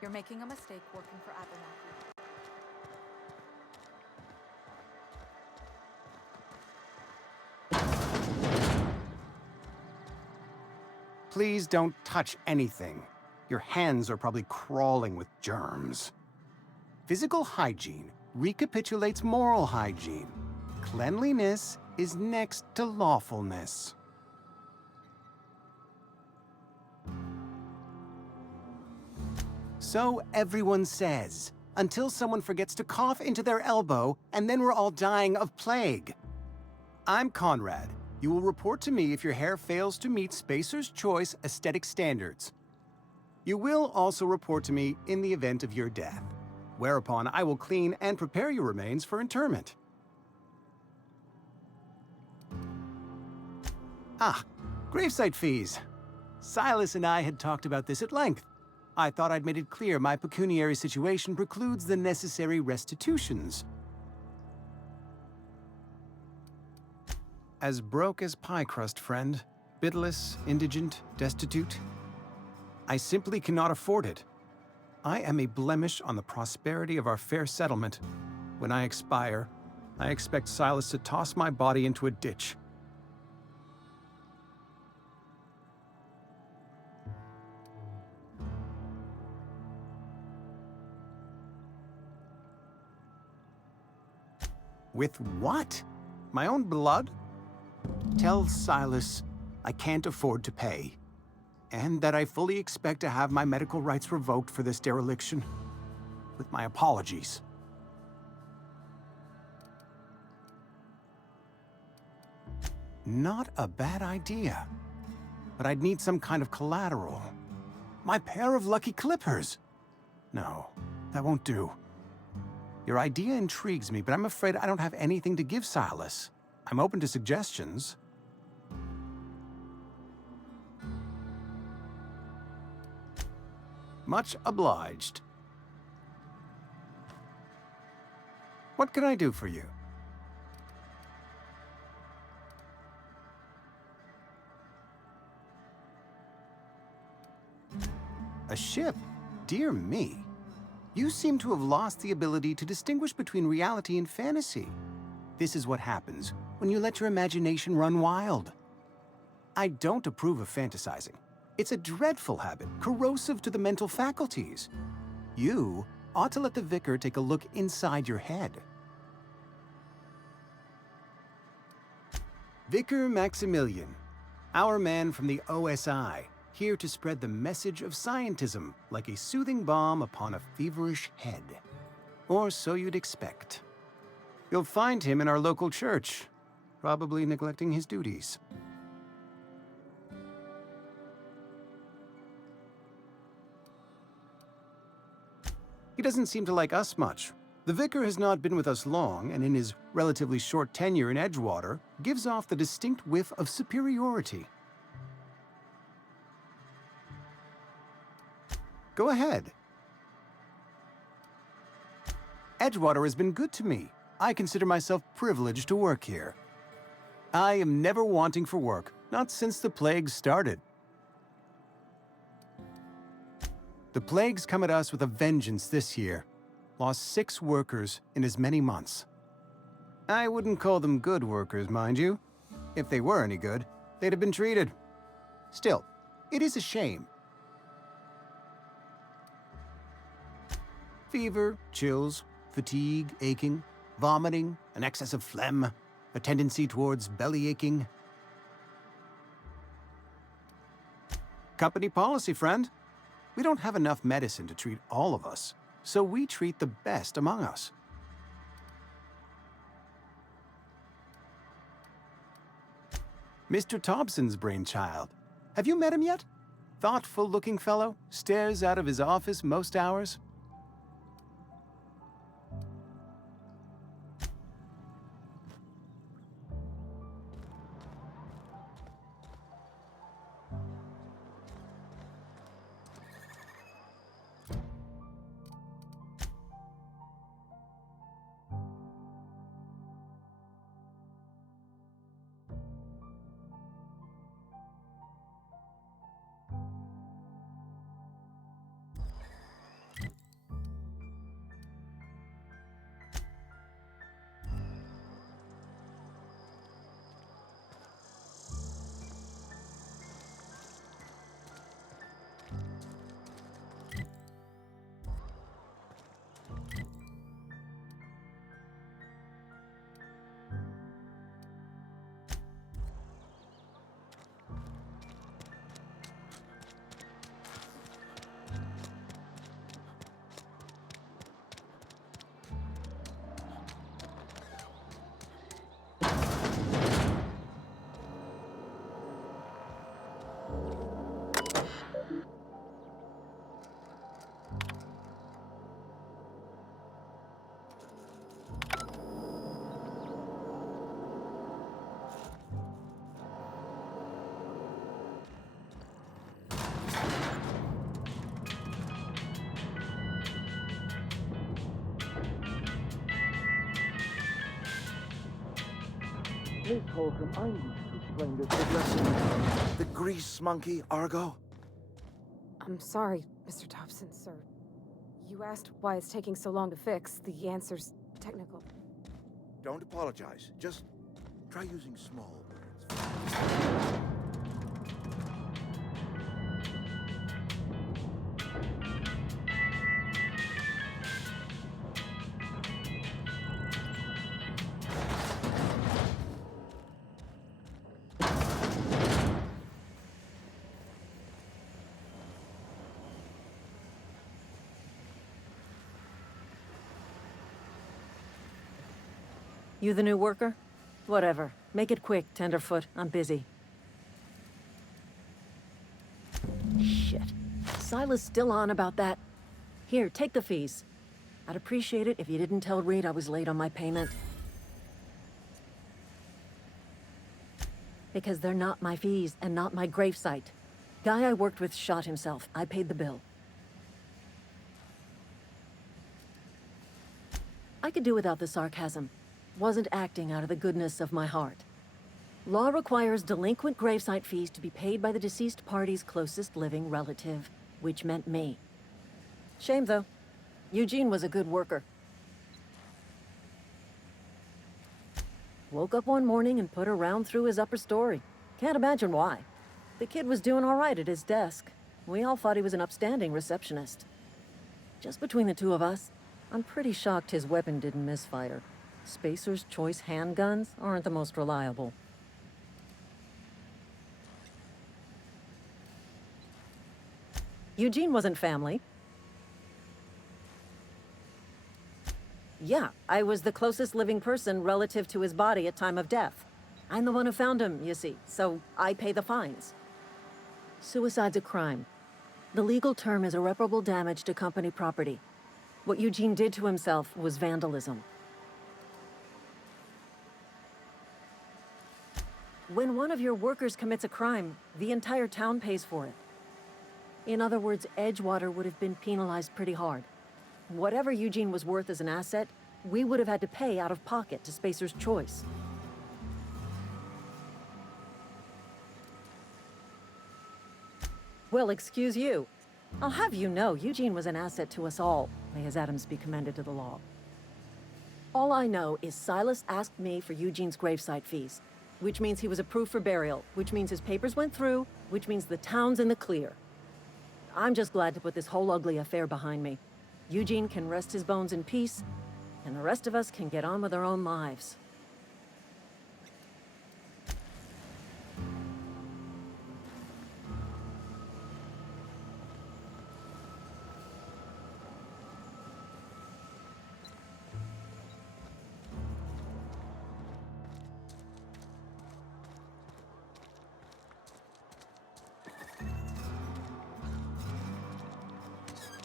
You're making a mistake working for Abernathy. Please don't touch anything. Your hands are probably crawling with germs. Physical hygiene recapitulates moral hygiene. Cleanliness is next to lawfulness. So everyone says, until someone forgets to cough into their elbow, and then we're all dying of plague. I'm Conrad. You will report to me if your hair fails to meet Spacer's Choice aesthetic standards. You will also report to me in the event of your death, whereupon I will clean and prepare your remains for interment. Ah, gravesite fees. Silas and I had talked about this at length. I thought I'd made it clear my pecuniary situation precludes the necessary restitutions. As broke as pie crust, friend. Bidless, indigent, destitute. I simply cannot afford it. I am a blemish on the prosperity of our fair settlement. When I expire, I expect Silas to toss my body into a ditch. With what? My own blood? Tell Silas I can't afford to pay, and that I fully expect to have my medical rights revoked for this dereliction. With my apologies. Not a bad idea, but I'd need some kind of collateral. My pair of lucky clippers! No, that won't do. Your idea intrigues me, but I'm afraid I don't have anything to give Silas. I'm open to suggestions. Much obliged. What can I do for you? A ship? Dear me. You seem to have lost the ability to distinguish between reality and fantasy. This is what happens when you let your imagination run wild. I don't approve of fantasizing. It's a dreadful habit, corrosive to the mental faculties. You ought to let the vicar take a look inside your head. Vicar Maximilian, our man from the OSI, here to spread the message of scientism like a soothing balm upon a feverish head. Or so you'd expect. You'll find him in our local church, probably neglecting his duties. He doesn't seem to like us much. The vicar has not been with us long, and in his relatively short tenure in Edgewater, gives off the distinct whiff of superiority. Go ahead. Edgewater has been good to me. I consider myself privileged to work here. I am never wanting for work, not since the plague started. The plague's come at us with a vengeance this year. Lost 6 workers in as many months. I wouldn't call them good workers, mind you. If they were any good, they'd have been treated. Still, it is a shame. Fever, chills, fatigue, aching, vomiting, an excess of phlegm, a tendency towards belly aching. Company policy, friend. We don't have enough medicine to treat all of us, so we treat the best among us. Mr. Thompson's brainchild. Have you met him yet? Thoughtful-looking fellow, stares out of his office most hours. Miss Holcomb, I need to explain this addressing the grease monkey, Argo. I'm sorry, Mr. Dobson, sir. You asked why it's taking so long to fix. The answer's technical. Don't apologize. Just try using small words. You the new worker? Whatever. Make it quick, Tenderfoot. I'm busy. Shit. Silas still on about that. Here, take the fees. I'd appreciate it if you didn't tell Reed I was late on my payment. Because they're not my fees and not my gravesite. Guy I worked with shot himself. I paid the bill. I could do without the sarcasm. Wasn't acting out of the goodness of my heart. Law requires delinquent gravesite fees to be paid by the deceased party's closest living relative, which meant me. Shame, though. Eugene was a good worker. Woke up one morning and put a round through his upper story. Can't imagine why. The kid was doing all right at his desk. We all thought he was an upstanding receptionist. Just between the two of us, I'm pretty shocked his weapon didn't misfire. Spacer's Choice handguns aren't the most reliable. Eugene wasn't family. Yeah, I was the closest living person relative to his body at time of death. I'm the one who found him, you see, so I pay the fines. Suicide's a crime. The legal term is irreparable damage to company property. What Eugene did to himself was vandalism. When one of your workers commits a crime, the entire town pays for it. In other words, Edgewater would have been penalized pretty hard. Whatever Eugene was worth as an asset, we would have had to pay out of pocket to Spacer's Choice. Well, excuse you. I'll have you know, Eugene was an asset to us all. May his atoms be commended to the law. All I know is Silas asked me for Eugene's gravesite fees, which means he was approved for burial, which means his papers went through, which means the town's in the clear. I'm just glad to put this whole ugly affair behind me. Eugene can rest his bones in peace, and the rest of us can get on with our own lives.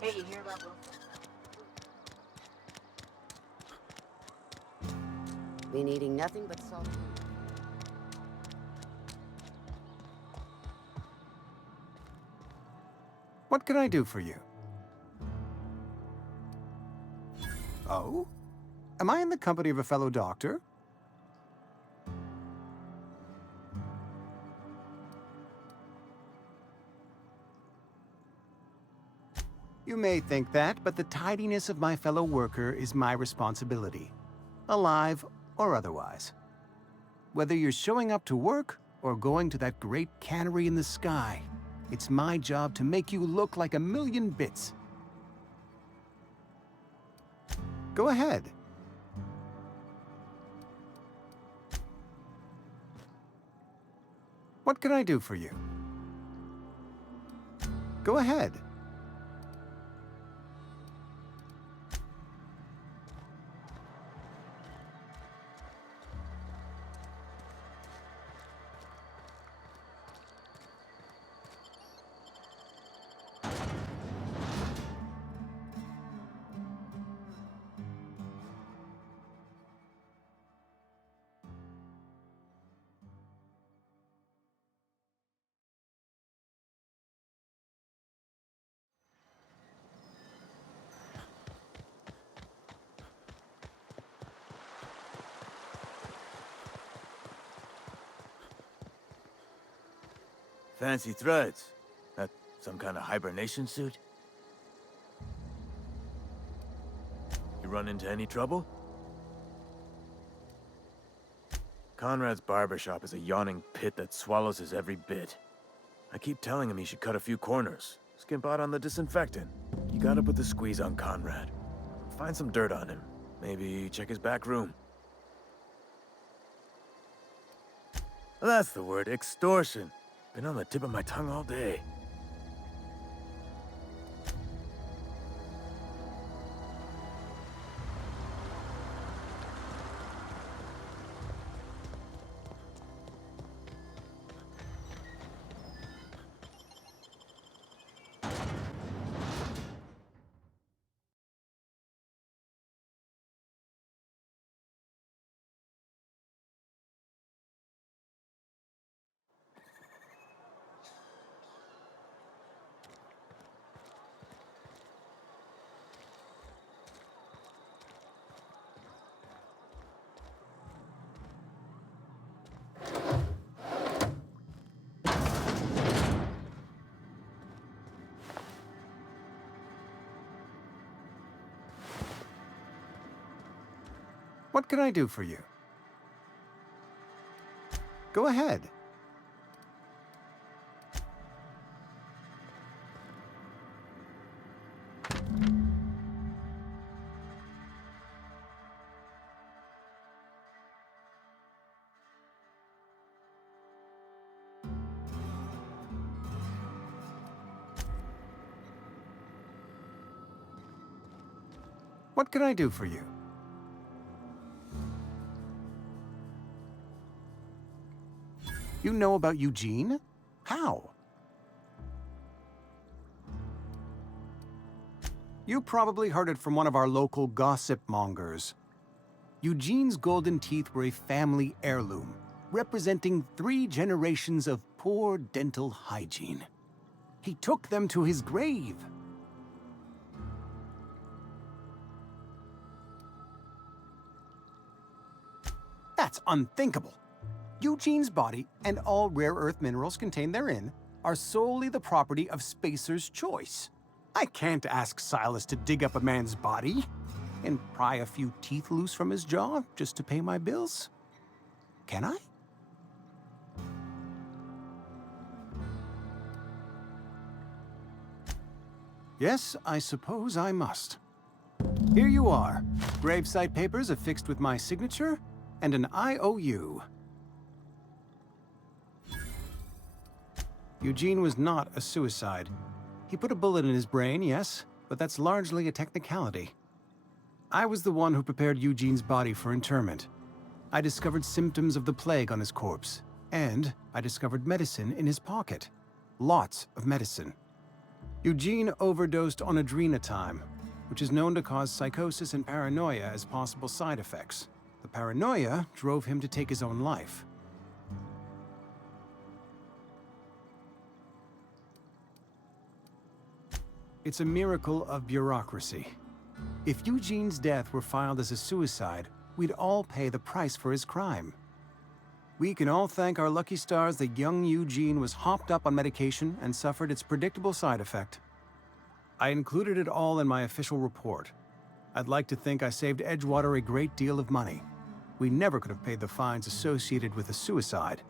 Hey, you hear about Wilson? Been eating nothing but salt. What can I do for you? Oh? Am I in the company of a fellow doctor? You may think that, but the tidiness of my fellow worker is my responsibility, alive or otherwise. Whether you're showing up to work or going to that great cannery in the sky, it's my job to make you look like a million bits. Go ahead. What can I do for you? Go ahead. Fancy threads. That some kind of hibernation suit? You run into any trouble? Conrad's barbershop is a yawning pit that swallows his every bit. I keep telling him he should cut a few corners, skimp out on the disinfectant. You gotta put the squeeze on Conrad. Find some dirt on him. Maybe check his back room. That's the word, extortion. Been on the tip of my tongue all day. What can I do for you? Go ahead. What can I do for you? You know about Eugene? How? You probably heard it from one of our local gossip mongers. Eugene's golden teeth were a family heirloom, representing 3 generations of poor dental hygiene. He took them to his grave. That's unthinkable. Eugene's body and all rare earth minerals contained therein are solely the property of Spacer's choice. I can't ask Silas to dig up a man's body and pry a few teeth loose from his jaw just to pay my bills. Can I? Yes, I suppose I must. Here you are. Gravesite papers affixed with my signature and an IOU. Eugene was not a suicide. He put a bullet in his brain, yes, but that's largely a technicality. I was the one who prepared Eugene's body for interment. I discovered symptoms of the plague on his corpse, and I discovered medicine in his pocket. Lots of medicine. Eugene overdosed on adrenatime, which is known to cause psychosis and paranoia as possible side effects. The paranoia drove him to take his own life. It's a miracle of bureaucracy. If Eugene's death were filed as a suicide, we'd all pay the price for his crime. We can all thank our lucky stars that young Eugene was hopped up on medication and suffered its predictable side effect. I included it all in my official report. I'd like to think I saved Edgewater a great deal of money. We never could have paid the fines associated with a suicide.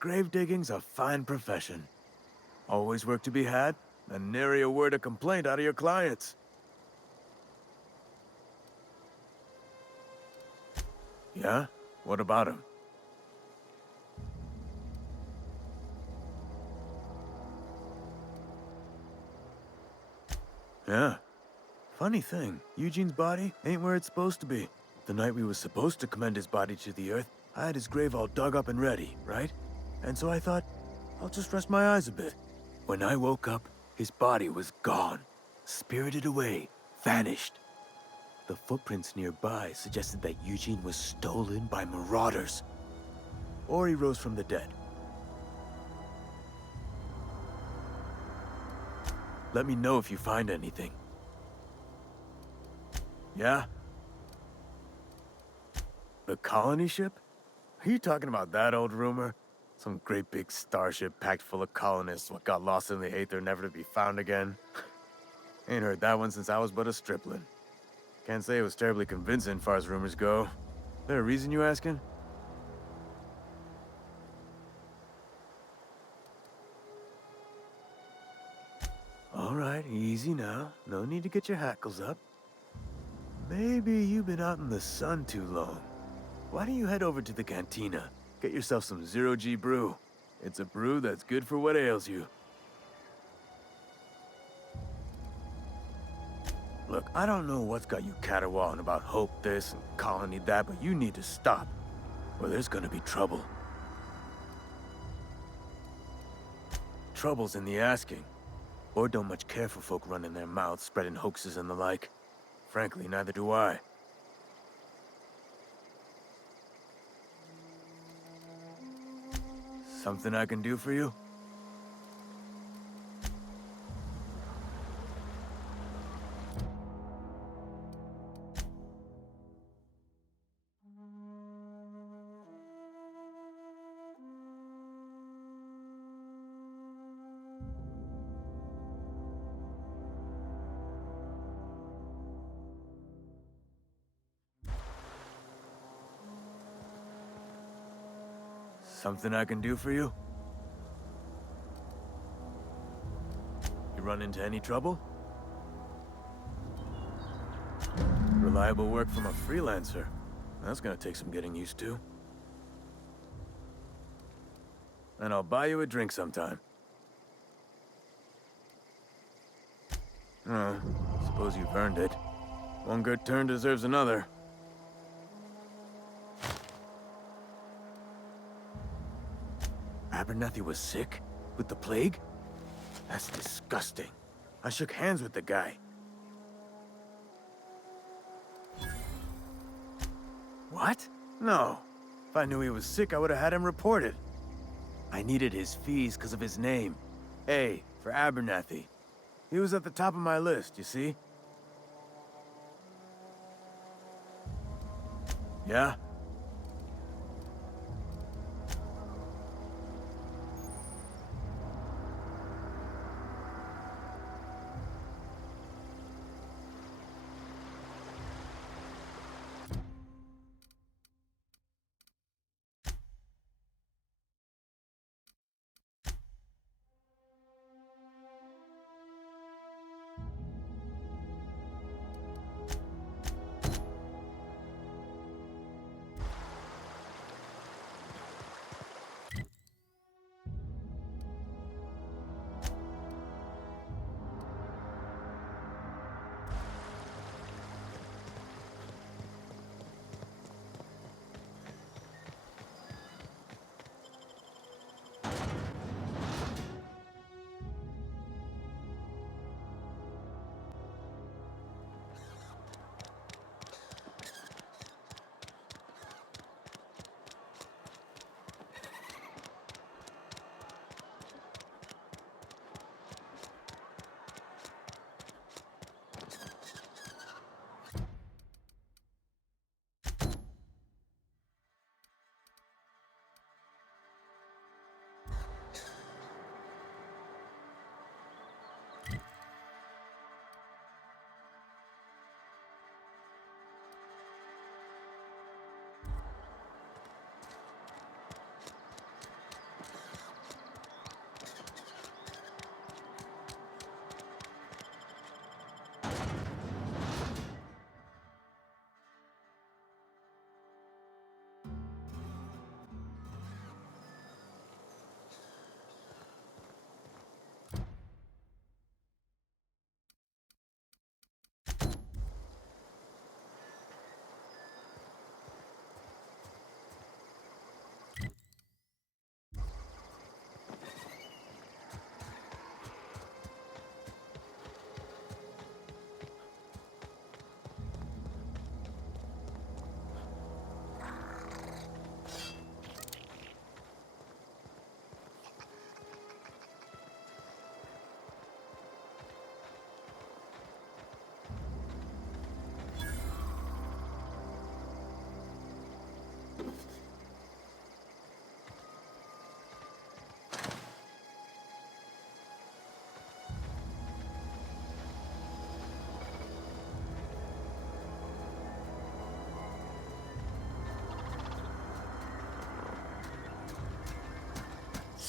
Grave digging's a fine profession. Always work to be had, and nary a word of complaint out of your clients. Yeah? What about him? Yeah. Funny thing, Eugene's body ain't where it's supposed to be. The night we was supposed to commend his body to the earth, I had his grave all dug up and ready, right? And so I thought, I'll just rest my eyes a bit. When I woke up, his body was gone, spirited away, vanished. The footprints nearby suggested that Eugene was stolen by marauders. Or he rose from the dead. Let me know if you find anything. Yeah? The colony ship? Are you talking about that old rumor? Some great big starship packed full of colonists what got lost in the aether never to be found again? Ain't heard that one since I was but a stripling. Can't say it was terribly convincing far as rumors go. There a reason you asking? All right, easy now. No need to get your hackles up. Maybe you've been out in the sun too long. Why don't you head over to the cantina? Get yourself some zero-G brew. It's a brew that's good for what ails you. Look, I don't know what's got you caterwauling about hope this and colony that, but you need to stop, or there's gonna be trouble. Trouble's in the asking. Or don't much care for folk running their mouths, spreading hoaxes and the like. Frankly, neither do I. Something I can do for you? Something I can do for you? You run into any trouble? Reliable work from a freelancer. That's gonna take some getting used to. And I'll buy you a drink sometime. Suppose you've earned it. One good turn deserves another. Abernathy was sick? With the plague? That's disgusting. I shook hands with the guy. What? No. If I knew he was sick, I would have had him reported. I needed his fees because of his name. A, for Abernathy. He was at the top of my list, you see? Yeah?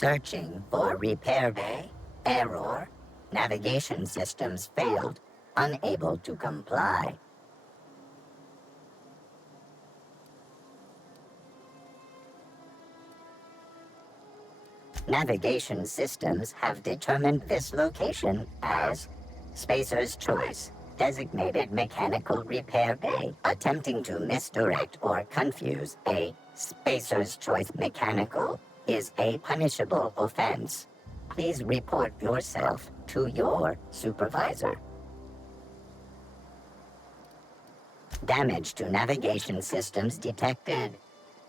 Searching for repair bay. Error. Navigation systems failed. Unable to comply. Navigation systems have determined this location as Spacer's Choice, designated mechanical repair bay. Attempting to misdirect or confuse a Spacer's Choice mechanical is a punishable offense. Please report yourself to your supervisor. Damage to navigation systems detected.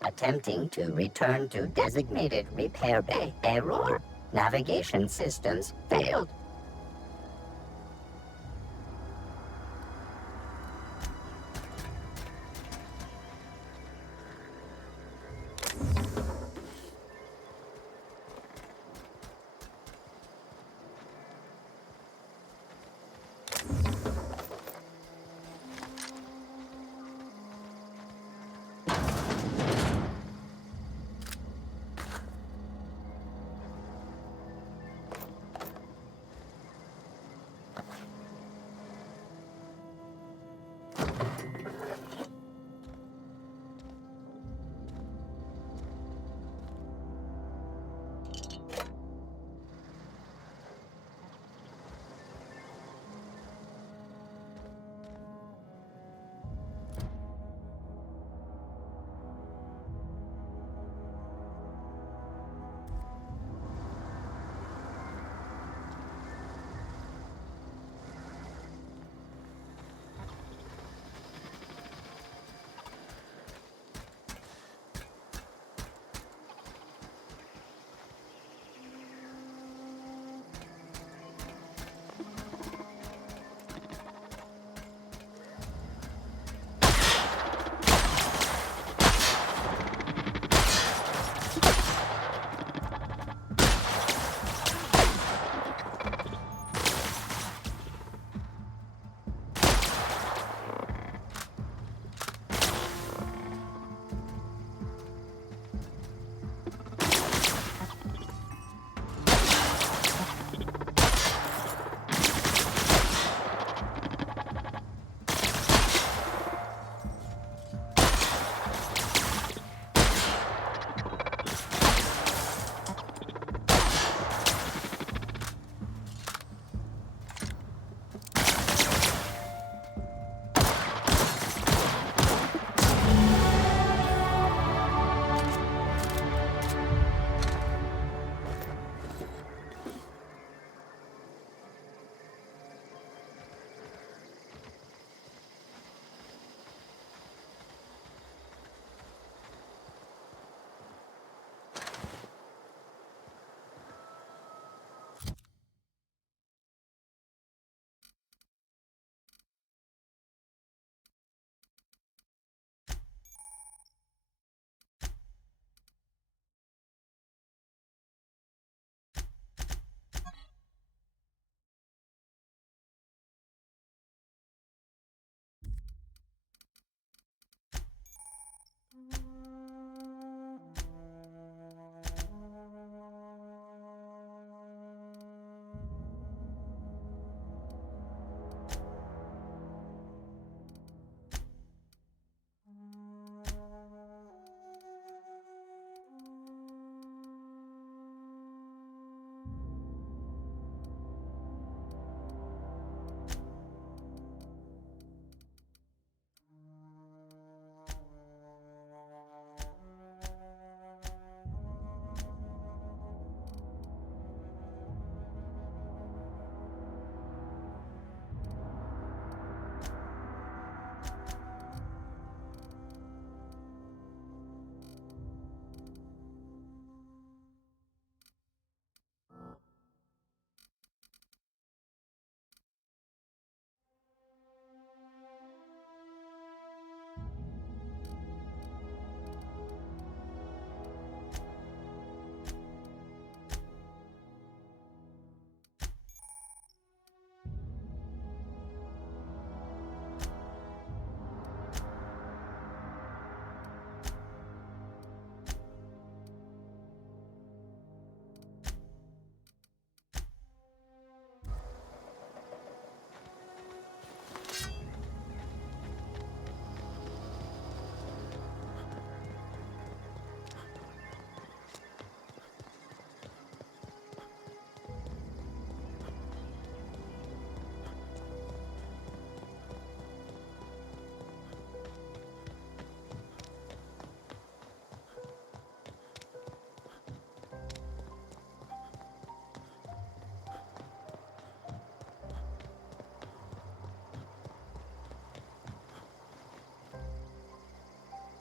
Attempting to return to designated repair bay. Error. Navigation systems failed.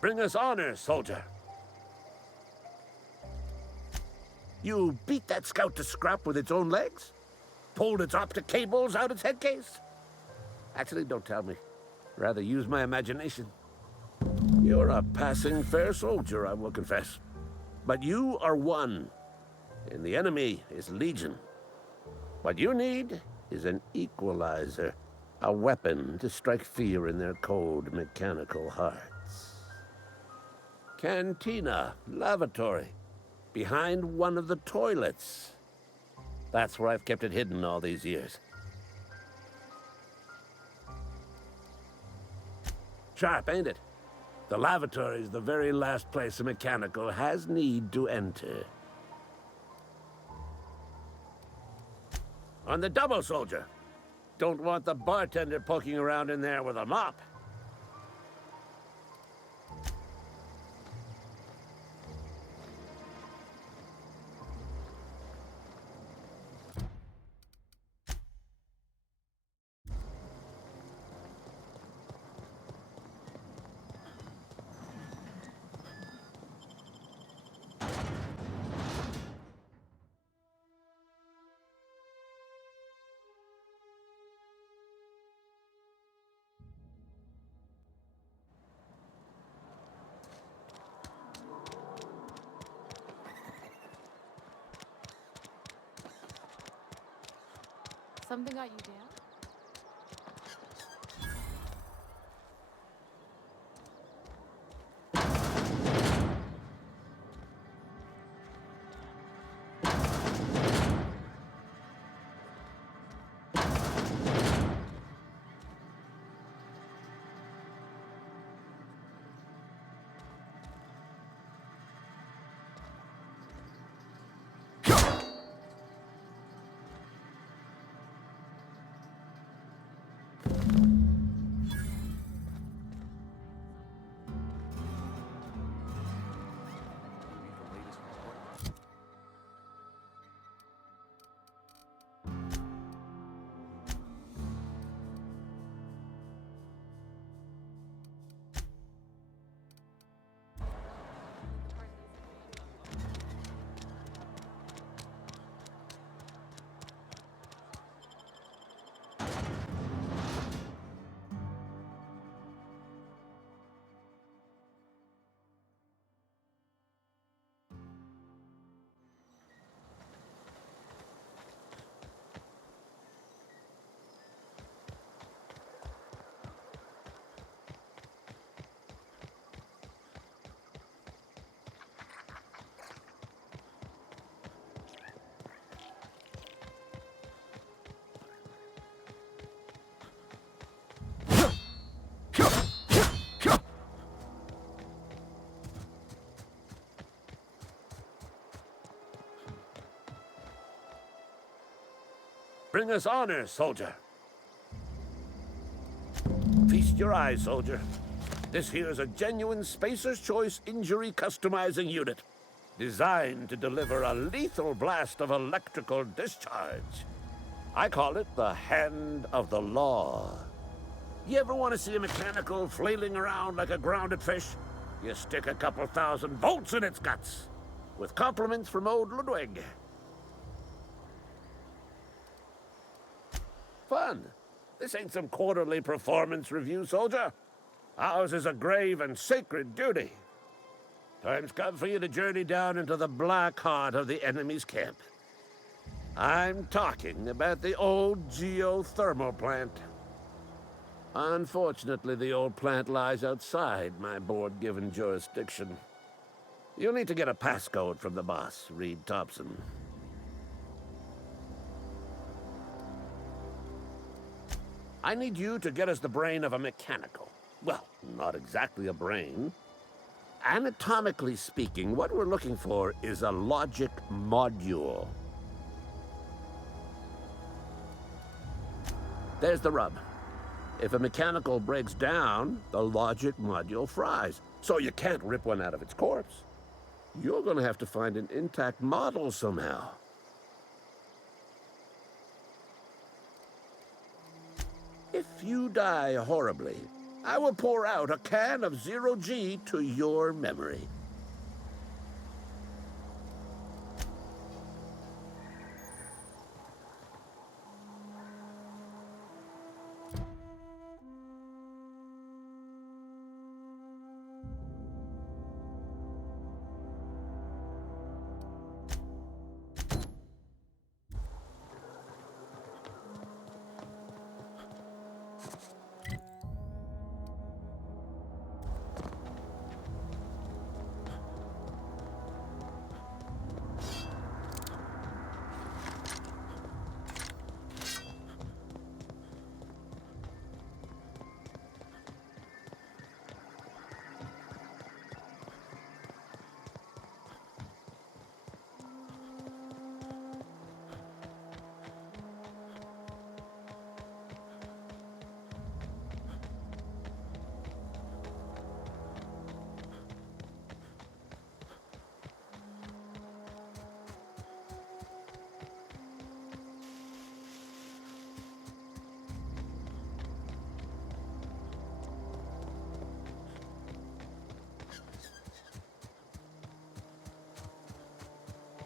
Bring us honor, soldier. You beat that scout to scrap with its own legs? Pulled its optic cables out its head case? Actually, don't tell me. Rather use my imagination. You're a passing fair soldier, I will confess. But you are one, and the enemy is legion. What you need is an equalizer, a weapon to strike fear in their cold, mechanical hearts. Cantina, lavatory, behind one of the toilets. That's where I've kept it hidden all these years. Sharp, ain't it? The lavatory is the very last place a mechanical has need to enter. On the double, soldier. Don't want the bartender poking around in there with a mop. Something got you down? Bring us honor, soldier. Feast your eyes, soldier. This here's a genuine Spacer's Choice injury customizing unit, designed to deliver a lethal blast of electrical discharge. I call it the Hand of the Law. You ever want to see a mechanical flailing around like a grounded fish? You stick a couple thousand volts in its guts. With compliments from old Ludwig. Fun. This ain't some quarterly performance review, soldier. Ours is a grave and sacred duty. Time's come for you to journey down into the black heart of the enemy's camp. I'm talking about the old geothermal plant. Unfortunately, the old plant lies outside my board-given jurisdiction. You'll need to get a passcode from the boss, Reed Thompson. I need you to get us the brain of a mechanical. Well, not exactly a brain. Anatomically speaking, what we're looking for is a logic module. There's the rub. If a mechanical breaks down, the logic module fries. So you can't rip one out of its corpse. You're going to have to find an intact model somehow. If you die horribly, I will pour out a can of zero G to your memory.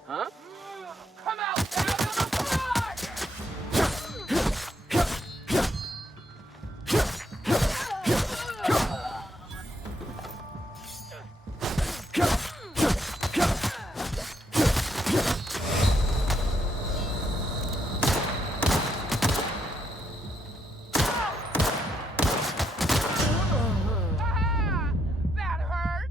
Huh? Come out down to the floor! That hurt!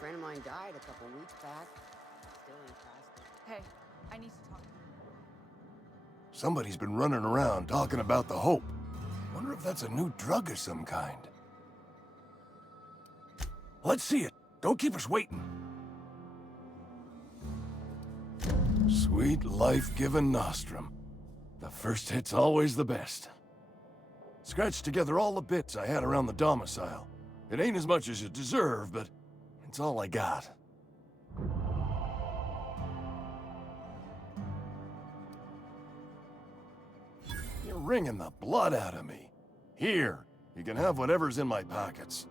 friend of mine died a couple weeks back. Still in plastic. Hey, I need to talk. Somebody's been running around talking about the Hope. Wonder if that's a new drug of some kind. Let's see it. Don't keep us waiting. Sweet life-giving nostrum. The first hit's always the best. Scratched together all the bits I had around the domicile. It ain't as much as you deserve, but it's all I got. You're wringing the blood out of me. Here, you can have whatever's in my pockets.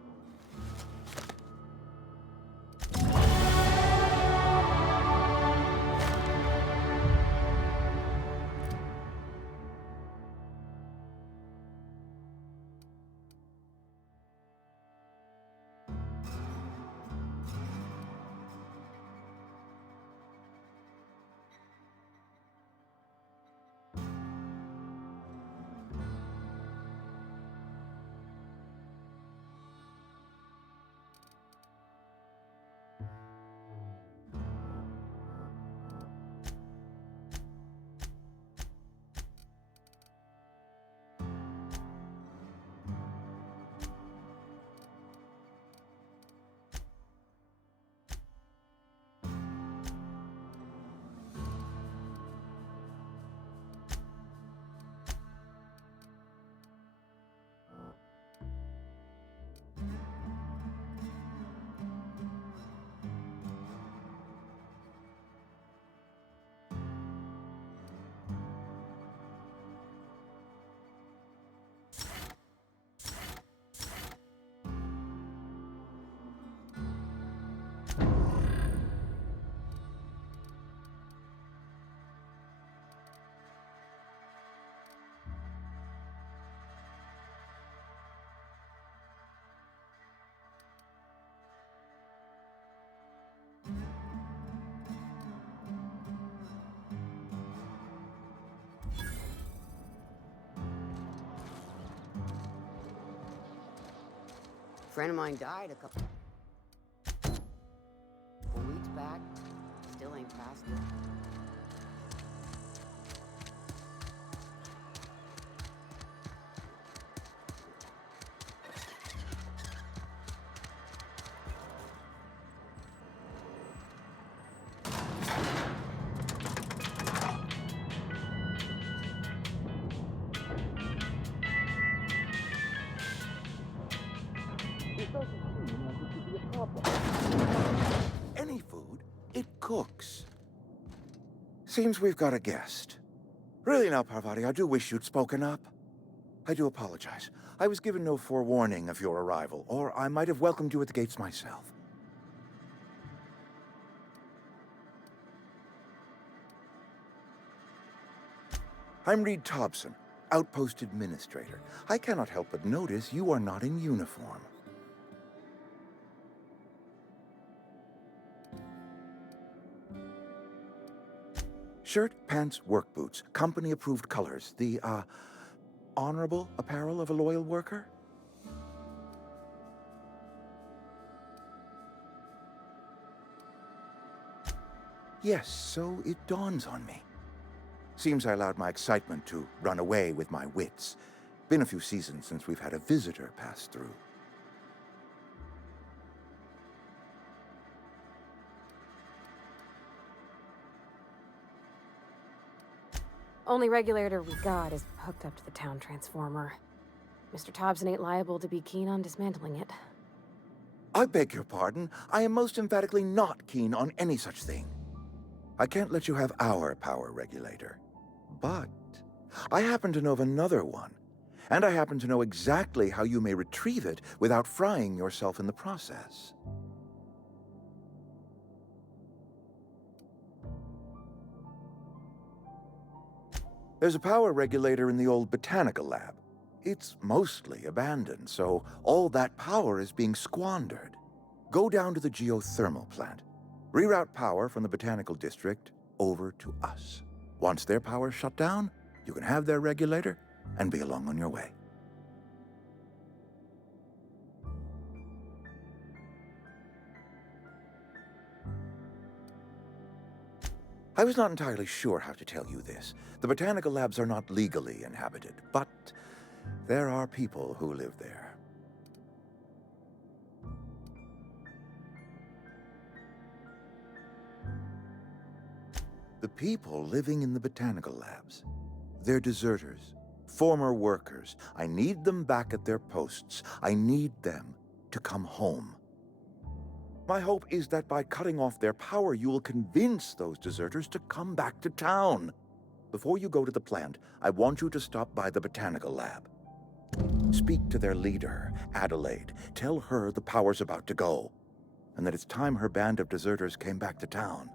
Friend of mine died a couple weeks back. Still ain't past it. Any food, it cooks. Seems we've got a guest. Really now, Parvati, I do wish you'd spoken up. I do apologize. I was given no forewarning of your arrival, or I might have welcomed you at the gates myself. I'm Reed Thompson, Outpost Administrator. I cannot help but notice you are not in uniform. Shirt, pants, work boots, company-approved colors. The, honorable apparel of a loyal worker? Yes, so it dawns on me. Seems I allowed my excitement to run away with my wits. Been a few seasons since we've had a visitor pass through. Only regulator we got is hooked up to the town transformer. Mr. Thompson ain't liable to be keen on dismantling it. I beg your pardon. I am most emphatically not keen on any such thing. I can't let you have our power regulator. But I happen to know of another one. And I happen to know exactly how you may retrieve it without frying yourself in the process. There's a power regulator in the old botanical lab. It's mostly abandoned, so all that power is being squandered. Go down to the geothermal plant. Reroute power from the botanical district over to us. Once their power's shut down, you can have their regulator and be along on your way. I was not entirely sure how to tell you this. The botanical labs are not legally inhabited, but there are people who live there. The people living in the botanical labs, they're deserters, former workers. I need them back at their posts. I need them to come home. My hope is that by cutting off their power, you will convince those deserters to come back to town. Before you go to the plant, I want you to stop by the botanical lab. Speak to their leader, Adelaide. Tell her the power's about to go, and that it's time her band of deserters came back to town.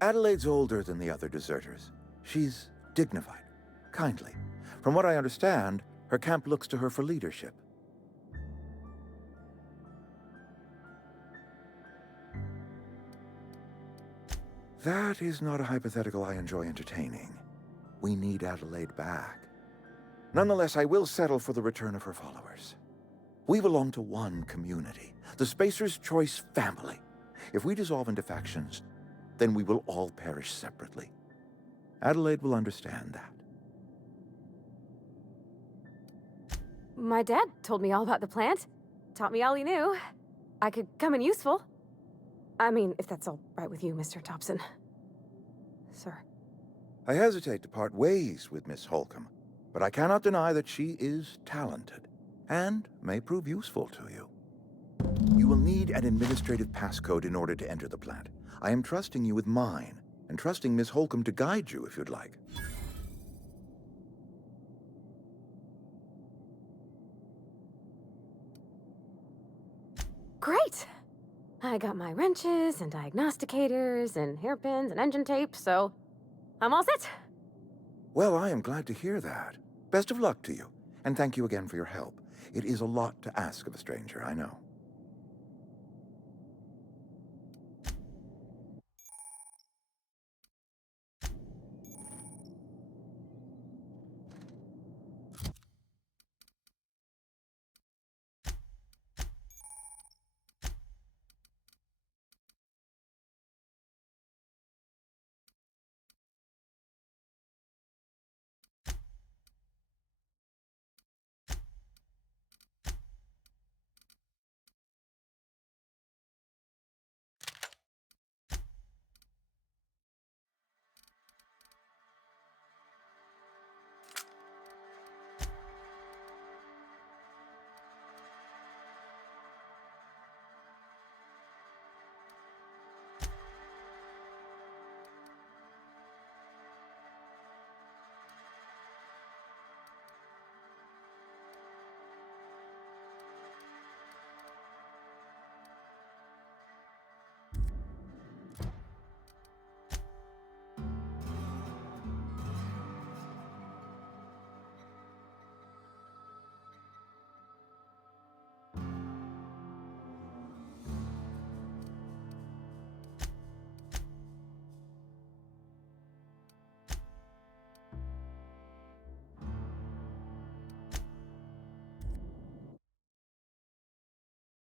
Adelaide's older than the other deserters. She's dignified, kindly. From what I understand, her camp looks to her for leadership. That is not a hypothetical I enjoy entertaining. We need Adelaide back. Nonetheless, I will settle for the return of her followers. We belong to one community, the Spacer's Choice family. If we dissolve into factions, then we will all perish separately. Adelaide will understand that. My dad told me all about the plant. Taught me all he knew. I could come in useful. I mean, if that's all right with you, Mr. Thompson. Sir. I hesitate to part ways with Miss Holcomb, but I cannot deny that she is talented and may prove useful to you. You will need an administrative passcode in order to enter the plant. I am trusting you with mine, and trusting Miss Holcomb to guide you if you'd like. Great! I got my wrenches and diagnosticators and hairpins and engine tape, so I'm all set. Well, I am glad to hear that. Best of luck to you, and thank you again for your help. It is a lot to ask of a stranger, I know.